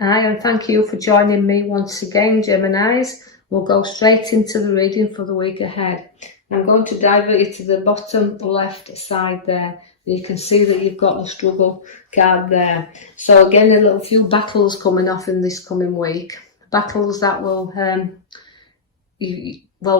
Hi, and thank you for joining me once again, Geminis. We'll go straight into the reading for the week ahead. I'm going to divert you to the bottom left side there. You can see that you've got the struggle card there. So again, a little few battles coming off in this coming week. Battles that will,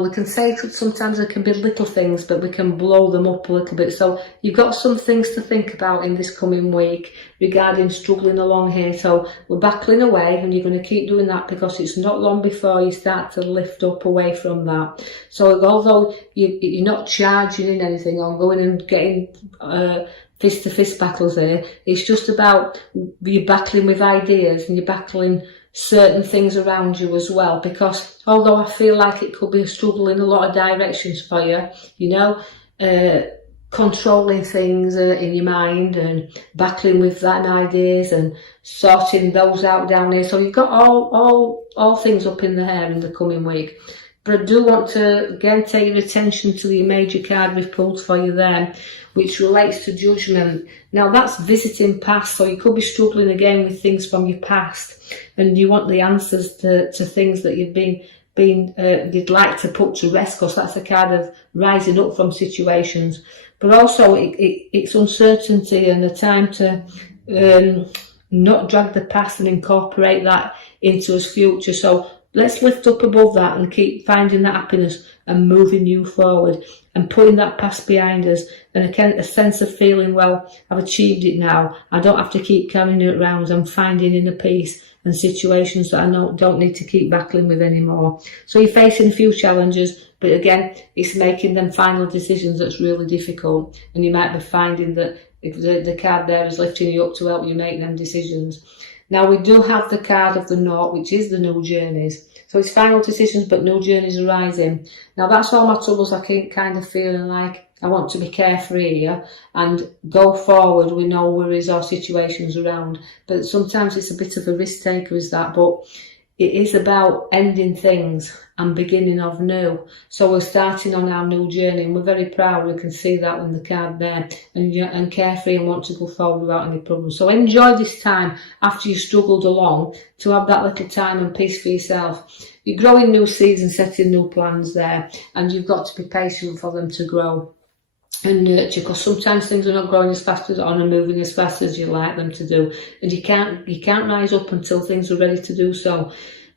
we can say sometimes there can be little things, but we can blow them up a little bit. So you've got some things to think about in this coming week regarding struggling along here. So we're battling away, and you're going to keep doing that because it's not long before you start to lift up away from that. So although you're not charging in anything or going and getting fist-to-fist battles here, it's just about you battling with ideas and you're battling certain things around you as well, because although I feel like it could be a struggle in a lot of directions for you, controlling things in your mind and battling with that ideas and sorting those out down here. So you've got all things up in the air in the coming week. But I do want to again take your attention to the major card we've pulled for you there, which relates to judgment. Now that's visiting past, so you could be struggling again with things from your past, and you want the answers to things that you've you'd like to put to rest, because that's a card of rising up from situations. But also it's uncertainty and a time to not drag the past and incorporate that into his future. So let's lift up above that and keep finding that happiness and moving you forward and putting that past behind us, and a sense of feeling, well, I've achieved it now. I don't have to keep carrying it around. I'm finding inner peace and situations that I don't need to keep battling with anymore. So you're facing a few challenges, but again, it's making them final decisions that's really difficult, and you might be finding that the card there is lifting you up to help you make them decisions. Now we do have the card of the Naught, which is the new journeys. So it's final decisions, but new journeys arising. Now that's all my troubles. I keep kind of feeling like I want to be carefree here and go forward with no worries or situations around. But sometimes it's a bit of a risk taker, is that. But it is about ending things and beginning of new. So we're starting on our new journey, and we're very proud. We can see that in the card there, and carefree and want to go forward without any problems. So enjoy this time after you've struggled along, to have that little time and peace for yourself. You're growing new seeds and setting new plans there, and you've got to be patient for them to grow and nurture, because sometimes things are not growing as fast as on and moving as fast as you like them to do, and you can't rise up until things are ready to do so.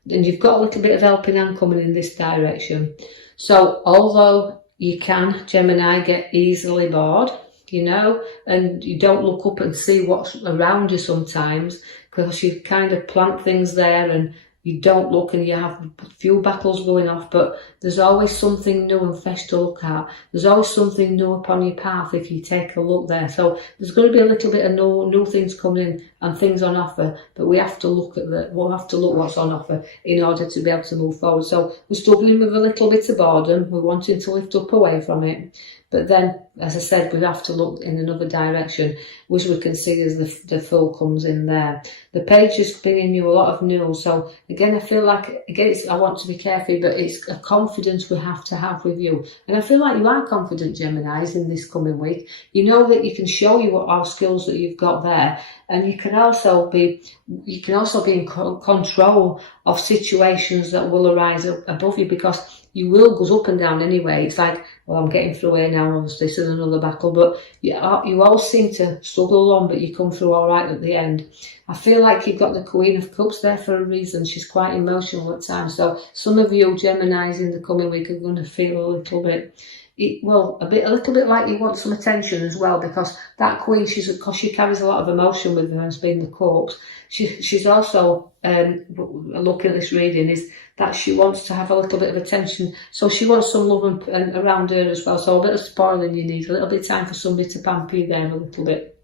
And you've got a little bit of helping hand coming in this direction. So although you can, Gemini, get easily bored, and you don't look up and see what's around you sometimes, because you kind of plant things there and you don't look, and you have a few battles going off, but there's always something new and fresh to look at. There's always something new upon your path if you take a look there. So there's going to be a little bit of new things coming in and things on offer, but we have to look at we'll have to look what's on offer in order to be able to move forward. So we're struggling with a little bit of boredom. We're wanting to lift up away from it. But then, as I said, we have to look in another direction, which we can see as the full comes in there. The page is bringing you a lot of news. So again, I feel like, I want to be careful, but it's a confidence we have to have with you. And I feel like you are confident, Geminis, in this coming week. You know that you can show you what our skills that you've got there. And you can also be in control of situations that will arise above you, because you will go up and down anyway. It's like, well, I'm getting through here now, obviously this is another battle, but you all seem to struggle along, but you come through all right at the end. I feel like you've got the Queen of Cups there for a reason. She's quite emotional at times. So some of you Geminis in the coming week are going to feel a little bit, a little bit like you want some attention as well, because that Queen, because she carries a lot of emotion with her as being the Cups. She's also, look at this reading, is that she wants to have a little bit of attention. So she wants some love and around her as well. So a bit of spoiling you need, a little bit of time for somebody to pamper you there a little bit.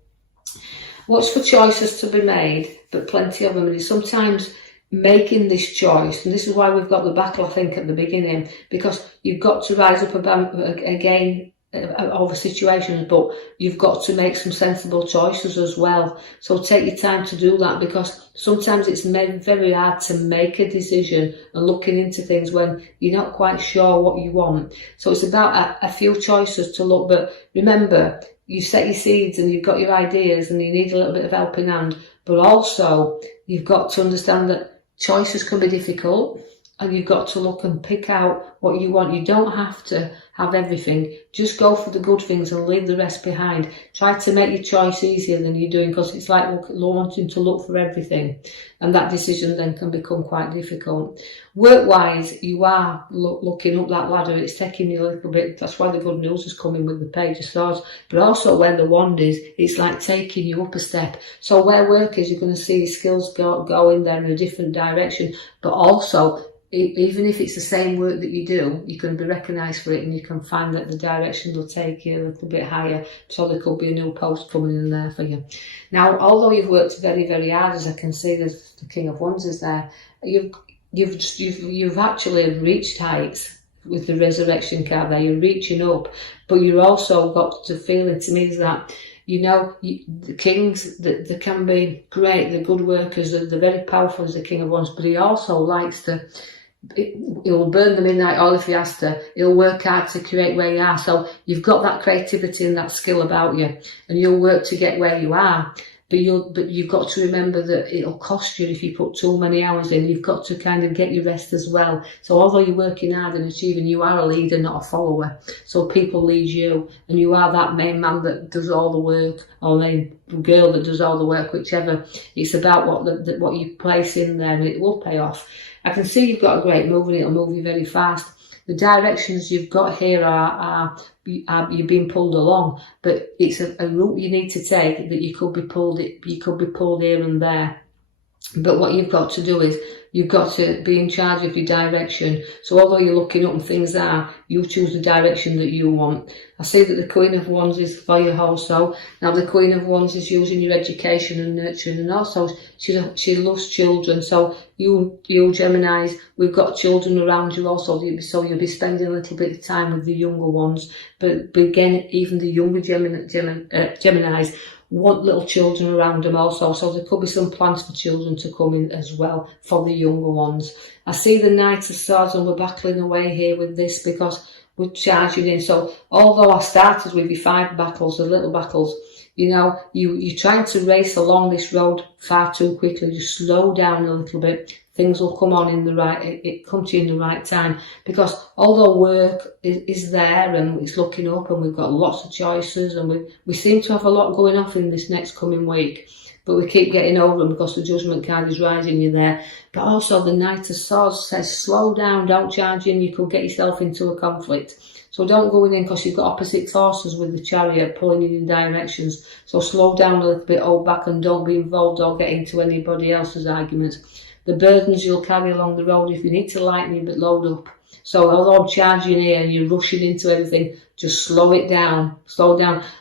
Watch for choices to be made, but plenty of them. And sometimes making this choice, and this is why we've got the battle, I think, at the beginning, because you've got to rise up again over situations, but you've got to make some sensible choices as well. So take your time to do that, because sometimes it's very hard to make a decision and looking into things when you're not quite sure what you want. So it's about a few choices to look, but remember, you set your seeds and you've got your ideas and you need a little bit of helping hand, but also you've got to understand that choices can be difficult, and you've got to look and pick out what you want. You don't have to have everything. Just go for the good things and leave the rest behind. Try to make your choice easier than you're doing, because it's like wanting to look for everything, and that decision then can become quite difficult. Work-wise, you are looking up that ladder. It's taking you a little bit. That's why the good news is coming with the Page of Swords. But also where the wand is, it's like taking you up a step. So where work is, you're going to see your skills go in there in a different direction. But also, even if it's the same work that you do, you can be recognised for it, and you can find that the direction will take you a little bit higher. So there could be a new post coming in there for you. Now, although you've worked very, very hard, as I can see, there's the King of Wands is there. You've actually reached heights with the Resurrection card there. You're reaching up, but you've also got to feel it. To me, is that, you know, the kings, they can be great, they're good workers, they're very powerful as the King of Wands, but he also likes to, he'll burn the midnight oil if he has to. He'll work hard to create where you are. So you've got that creativity and that skill about you, and you'll work to get where you are. But you've got to remember that it'll cost you if you put too many hours in. You've got to kind of get your rest as well. So although you're working hard and achieving, you are a leader, not a follower. So people lead you, and you are that main man that does all the work, or main girl that does all the work, whichever. It's about what you place in there, and it will pay off. I can see you've got a great move, and it'll move you very fast. The directions you've got here are you're being pulled along, but it's a route you need to take that you could be pulled here and there. But what you've got to do is you've got to be in charge of your direction. So although you're looking up and things are, you choose the direction that you want. I see that the Queen of Wands is for you also. Now the Queen of Wands is using your education and nurturing, and also she loves children. So you Geminis, we've got children around you also, so you'll be spending a little bit of time with the younger ones. But again, even the younger Geminis want little children around them also, so there could be some plans for children to come in as well for the younger ones. I see the Knight of Swords, and we're battling away here with this because we're charging in. So although I started with your 5 battles, the little battles, you know, you're trying to race along this road far too quickly. You slow down a little bit. Things will come on in the right, it comes to you in the right time, because although work is there and it's looking up and we've got lots of choices, and we seem to have a lot going off in this next coming week, but we keep getting over them because the Judgment card is rising you there. But also the Knight of Swords says slow down, don't charge in, you could get yourself into a conflict. So don't go in because you've got opposite forces with the Chariot pulling you in directions. So slow down a little bit, hold back, and don't be involved or get into anybody else's arguments. The burdens you'll carry along the road, if you need to lighten it, but load up. So although I'm charging here and you're rushing into everything, just slow down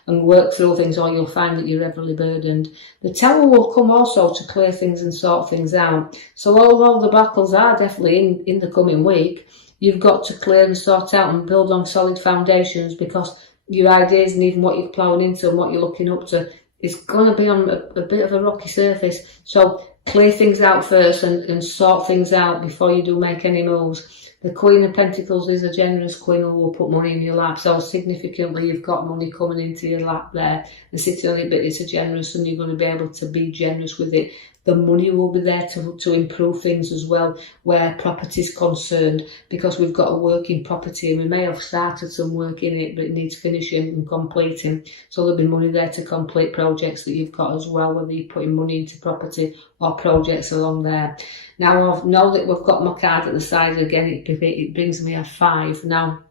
and work through things, or you'll find that you're heavily burdened. The Tower will come also to clear things and sort things out. So although the battles are definitely in the coming week, you've got to clear and sort out and build on solid foundations, because your ideas and even what you're ploughing into and what you're looking up to is going to be on a bit of a rocky surface. So clear things out first and sort things out before you do make any moves. The Queen of Pentacles is a generous queen who will put money in your lap. So significantly, you've got money coming into your lap there and sitting on it, but it's a generous, and you're going to be able to be generous with it. The money will be there to improve things as well, where property is concerned, because we've got a working property and we may have started some work in it, but it needs finishing and completing. So there'll be money there to complete projects that you've got as well, whether you're putting money into property or projects along there. Now I know that we've got my card at the side again, it brings me a 5. Now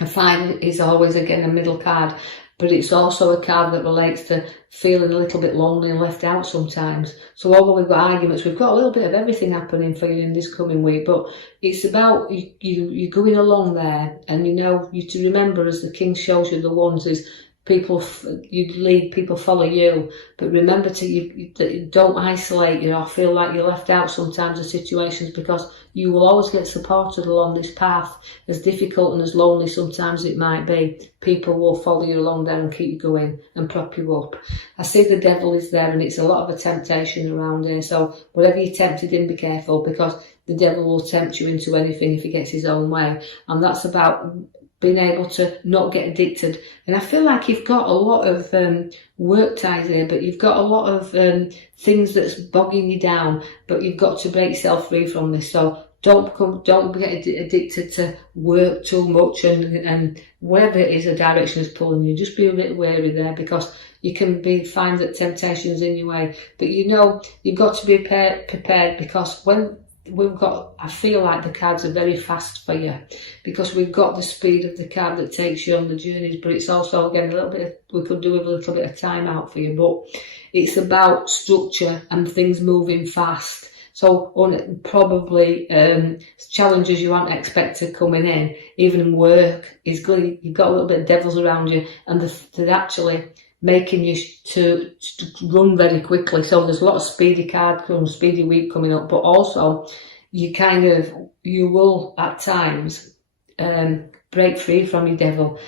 a 5 is always again a middle card, but it's also a card that relates to feeling a little bit lonely and left out sometimes. So although we've got arguments, we've got a little bit of everything happening for you in this coming week, but it's about you going along there, and you know, you to remember, as the King shows you the wands, is people, you lead, people follow you, but remember that don't isolate you or feel like you're left out sometimes of situations, because you will always get supported along this path. As difficult and as lonely sometimes it might be, people will follow you along there and keep you going and prop you up. I see the Devil is there, and it's a lot of a temptation around here, so whatever you're tempted in, be careful, because the Devil will tempt you into anything if he gets his own way, and that's about being able to not get addicted. And I feel like you've got a lot of work ties here, but you've got a lot of things that's bogging you down, but you've got to break yourself free from this. So don't get addicted to work too much, and wherever it is the direction is pulling you, just be a bit wary there, because you can find that temptation's in your way. But you know, you've got to be prepared, because when I feel like the cards are very fast for you, because we've got the speed of the card that takes you on the journeys, but it's also, again, we could do with a little bit of time out for you, but it's about structure and things moving fast. So probably challenges you aren't expected coming in, even in work, is good. You've got a little bit of devils around you, and they're actually making you to run very quickly. So there's a lot of speedy week coming up, but also you will at times break free from your devil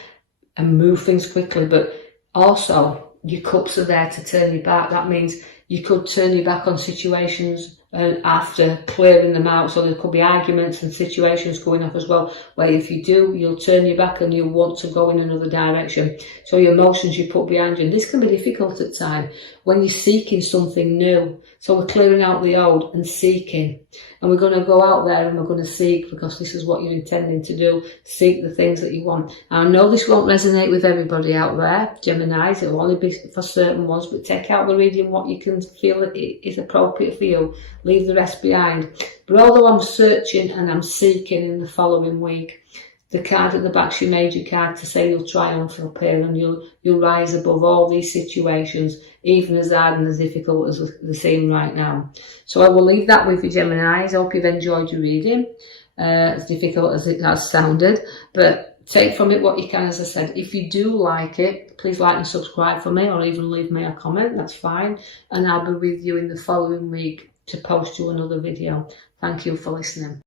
and move things quickly, but also your cups are there to turn you back. That means you could turn your back on situations after clearing them out. So there could be arguments and situations going up as well, where if you do, you'll turn your back and you'll want to go in another direction. So your emotions you put behind you. And this can be difficult at times when you're seeking something new. So we're clearing out the old and seeking. And we're going to go out there and we're going to seek, because this is what you're intending to do. Seek the things that you want. And I know this won't resonate with everybody out there, Geminis. It'll only be for certain ones, but take out the reading what you can feel that is appropriate for you. Leave the rest behind. But although I'm searching and I'm seeking in the following week, the card at the back's your major card to say you'll triumph up here, and you'll rise above all these situations, even as hard and as difficult as they seem right now. So I will leave that with you, Geminis. I hope you've enjoyed your reading, as difficult as it has sounded, but take from it what you can. As I said, if you do like it, please like and subscribe for me, or even leave me a comment, that's fine, and I'll be with you in the following week to post you another video. Thank you for listening.